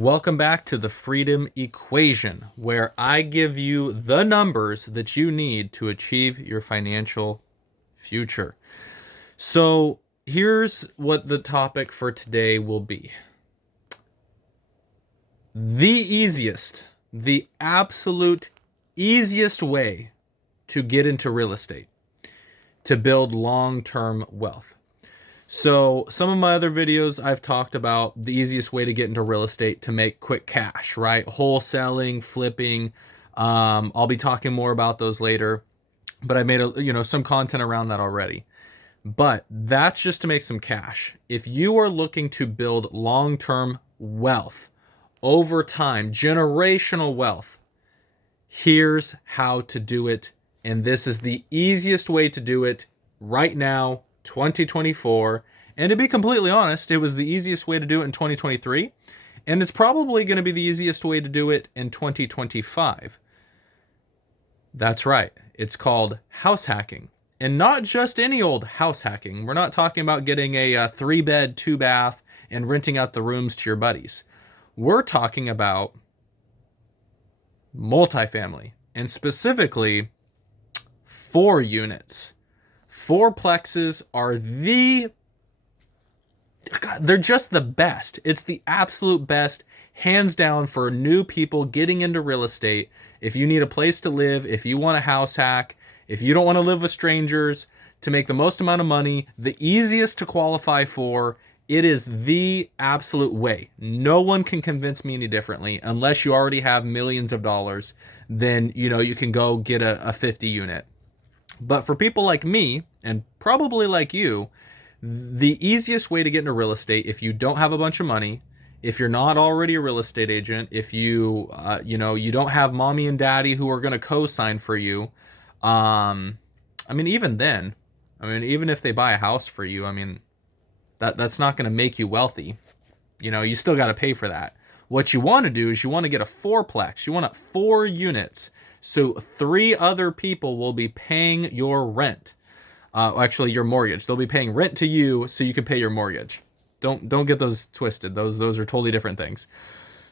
Welcome back to the Freedom Equation, where I give you the numbers that you need to achieve your financial future. So, here's what the topic for today will be. The absolute easiest way to get into real estate, to build long-term wealth. So some of my other videos, I've talked about the easiest way to get into real estate to make quick cash, right? Wholesaling, flipping. I'll be talking more about those later, but I made some content around that already. But that's just to make some cash. If you are looking to build long-term wealth over time, generational wealth, here's how to do it. And this is the easiest way to do it right now, 2024. And to be completely honest, it was the easiest way to do it in 2023. And it's probably going to be the easiest way to do it in 2025. That's right. It's called house hacking. And not just any old house hacking. We're not talking about getting a 3-bed, 2-bath and renting out the rooms to your buddies. We're talking about multifamily, and specifically 4 units. Fourplexes are they're just the best. It's the absolute best, hands down, for new people getting into real estate. If you need a place to live, if you want a house hack, if you don't want to live with strangers, to make the most amount of money, the easiest to qualify for, it is the absolute way. No one can convince me any differently unless you already have millions of dollars. Then, you can go get a 50 unit. But for people like me, and probably like you, the easiest way to get into real estate, if you don't have a bunch of money, if you're not already a real estate agent, if you don't have mommy and daddy who are going to co-sign for you, even then, even if they buy a house for you, that's not going to make you wealthy. You still got to pay for that. What you want to do is you want to get a fourplex. You want 4 units. So 3 other people will be paying your rent. Actually, your mortgage. They'll be paying rent to you so you can pay your mortgage. Don't get those twisted. Those are totally different things.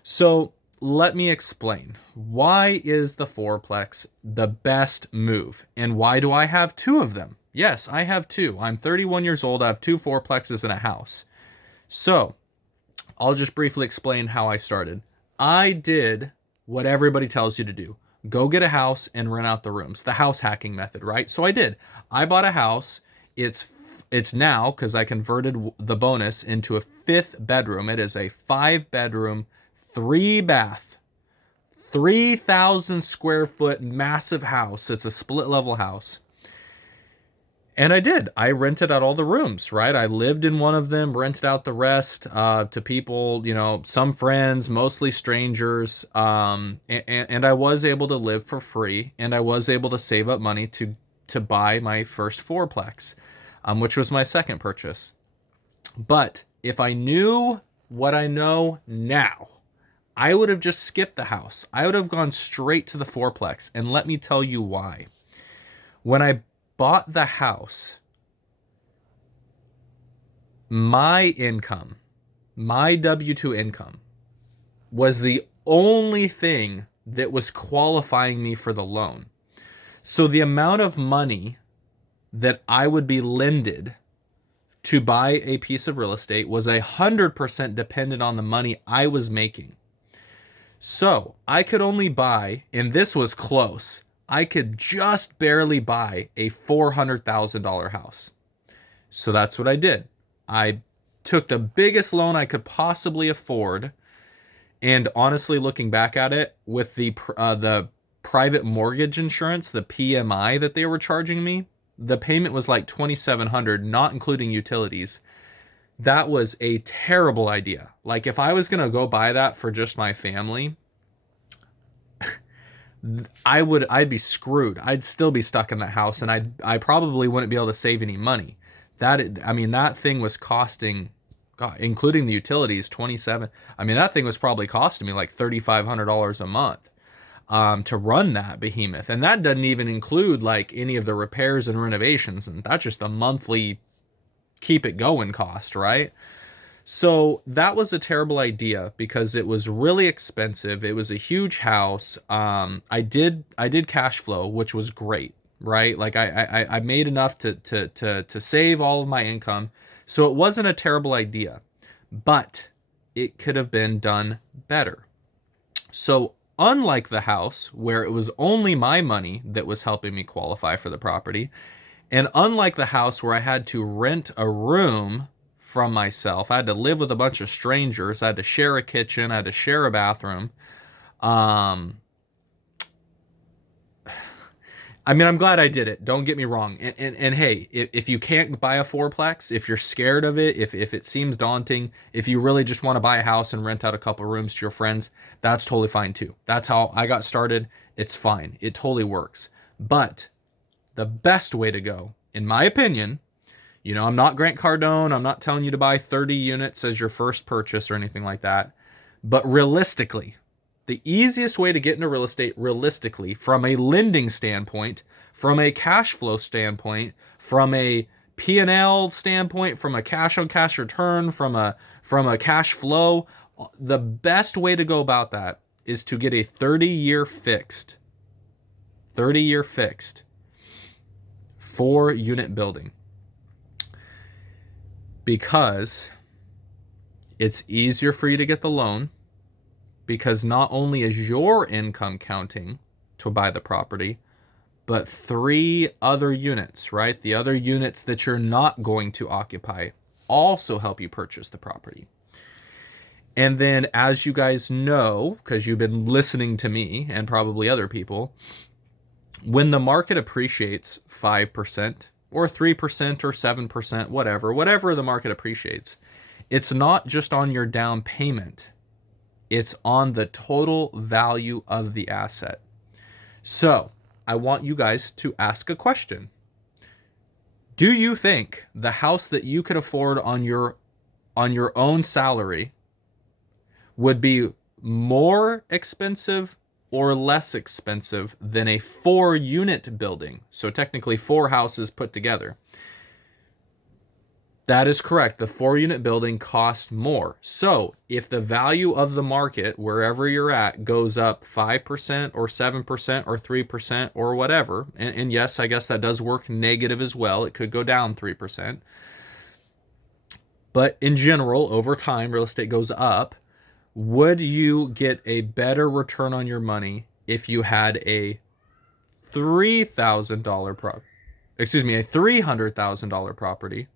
So let me explain. Why is the fourplex the best move? And why do I have 2 of them? Yes, I have 2. I'm 31 years old. I have 2 fourplexes in a house. So I'll just briefly explain how I started. I did what everybody tells you to do. Go get a house and rent out the rooms. The house hacking method, right? So I did. I bought a house. It's now, because I converted the bonus into a 5th bedroom. It is a 5-bedroom, 3-bath, 3,000 square foot massive house. It's a split level house. And I did. I rented out all the rooms, right? I lived in one of them, rented out the rest to people, some friends, mostly strangers. And I was able to live for free, and I was able to save up money to buy my first fourplex, which was my second purchase. But if I knew what I know now, I would have just skipped the house. I would have gone straight to the fourplex, and let me tell you why. When I bought the house, my income, my W-2 income, was the only thing that was qualifying me for the loan. So the amount of money that I would be lended to buy a piece of real estate was 100% dependent on the money I was making. So I could only buy, and this was close, I could just barely buy a $400,000 house. So that's what I did. I took the biggest loan I could possibly afford. And honestly, looking back at it, with the private mortgage insurance, the PMI that they were charging me, the payment was like $2,700, not including utilities. That was a terrible idea. Like, if I was going to go buy that for just my family, I'd be screwed. I'd still be stuck in that house, and I probably wouldn't be able to save any money. That thing was costing, God, including the utilities, 27. That thing was probably costing me like $3,500 a month to run that behemoth. And that doesn't even include like any of the repairs and renovations. And that's just the monthly keep it going cost, right? So that was a terrible idea because it was really expensive. It was a huge house. I did cash flow, which was great, right? Like I made enough to save all of my income. So it wasn't a terrible idea, but it could have been done better. So unlike the house where it was only my money that was helping me qualify for the property, and unlike the house where I had to rent a room from myself, I had to live with a bunch of strangers, I had to share a kitchen, I had to share a bathroom. Um, I mean, I'm glad I did it. Don't get me wrong. And hey, if you can't buy a fourplex, if you're scared of it, if it seems daunting, if you really just want to buy a house and rent out a couple rooms to your friends, that's totally fine too. That's how I got started. It's fine. It totally works. But the best way to go, in my opinion, I'm not Grant Cardone. I'm not telling you to buy 30 units as your first purchase or anything like that. But realistically, the easiest way to get into real estate realistically, from a lending standpoint, from a cash flow standpoint, from a P&L standpoint, from a cash on cash return, from a cash flow, the best way to go about that is to get a 30-year fixed 4-unit building, because it's easier for you to get the loan, because not only is your income counting to buy the property, but 3 other units, right? The other units that you're not going to occupy also help you purchase the property. And then, as you guys know, because you've been listening to me and probably other people, when the market appreciates 5% or 3% or 7%, whatever the market appreciates, it's not just on your down payment. It's on the total value of the asset. So I want you guys to ask a question. Do you think the house that you could afford on your own salary would be more expensive or less expensive than a 4-unit building? So technically 4 houses put together. That is correct. The 4-unit building costs more. So if the value of the market, wherever you're at, goes up 5% or 7% or 3% or whatever, and yes, I guess that does work negative as well. It could go down 3%. But in general, over time, real estate goes up. Would you get a better return on your money if you had a $300,000 property,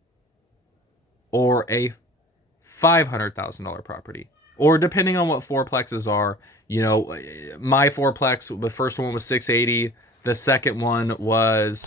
or a $500,000 property? Or depending on what fourplexes are, my fourplex, the first one was 680, the second one was